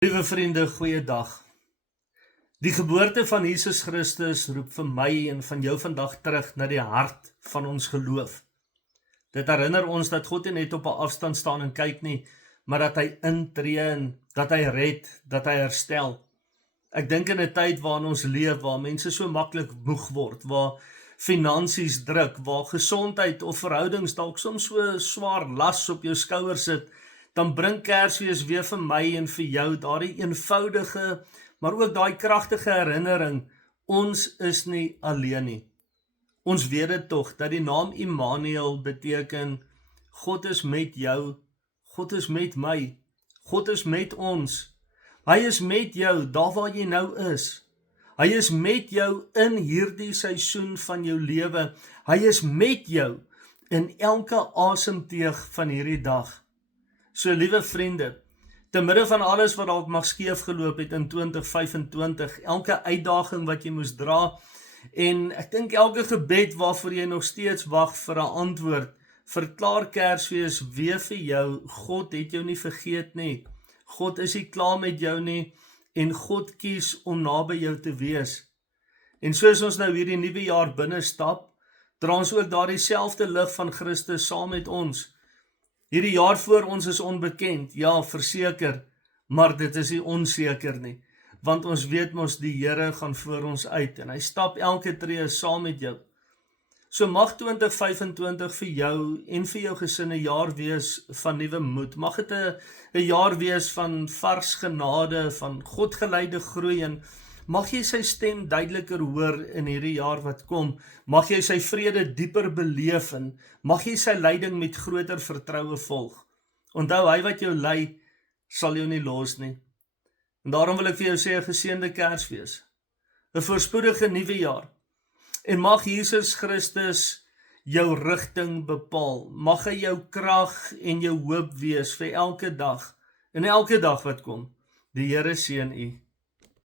Liewe vriende, goeiedag. Die geboorte van Jesus Christus roep vir my en van jou vandag terug na die hart van ons geloof. Dit herinner ons dat God nie net op 'n afstand staan en kyk nie, maar dat hy intree en dat hy red, dat hy herstel. Ek dink in 'n tyd waarin ons leef, waar mense so maklik moeg word, waar finansies druk, waar gesondheid of verhoudings dalk soms so swaar las op jou skouers sit, dan bring Kersfees weer vir my en vir jou daardie eenvoudige, maar ook daai kragtige herinnering, ons is nie alleen nie. Ons weet dit tog, dat die naam Immanuel beteken, God is met jou, God is met my, God is met ons. Hy is met jou, daar waar jy nou is. Hy is met jou in hierdie seisoen van jou lewe. Hy is met jou in elke asemteug van hierdie dag. So liewe vriende, te midde van alles wat dalk mag skeef geloop het in 2025, elke uitdaging wat jy moes dra, en ek dink elke gebed waarvoor jy nog steeds wag vir 'n antwoord, verklaar Kersfees weer vir jou, God het jou nie vergeet nie. God is nie klaar met jou nie, en God kies om naby jou te wees. En soos ons nou hierdie nuwe jaar binne stap, dra ons ook daardie selfde lig van Christus saam met ons. Hierdie jaar voor ons is onbekend, ja, verseker, maar dit is nie onseker nie, want ons weet mos die Here gaan voor ons uit, en hy stap elke tree saam met jou. So mag 2025 vir jou en vir jou gesin 'n jaar wees van nuwe moed. Mag dit 'n jaar wees van vars genade, van God-geleide groei, en mag jy sy stem duideliker hoor in hierdie jaar wat kom. Mag jy sy vrede dieper beleef, en mag jy sy leiding met groter vertroue volg. Onthou, hy wat jou lei, sal jou nie los nie. En daarom wil ek vir jou sê 'n geseënde Kersfees, 'n voorspoedige nuwe jaar. En mag Jesus Christus jou rigting bepaal. Mag hy jou krag en jou hoop wees vir elke dag, en elke dag wat kom. Die Here seën u.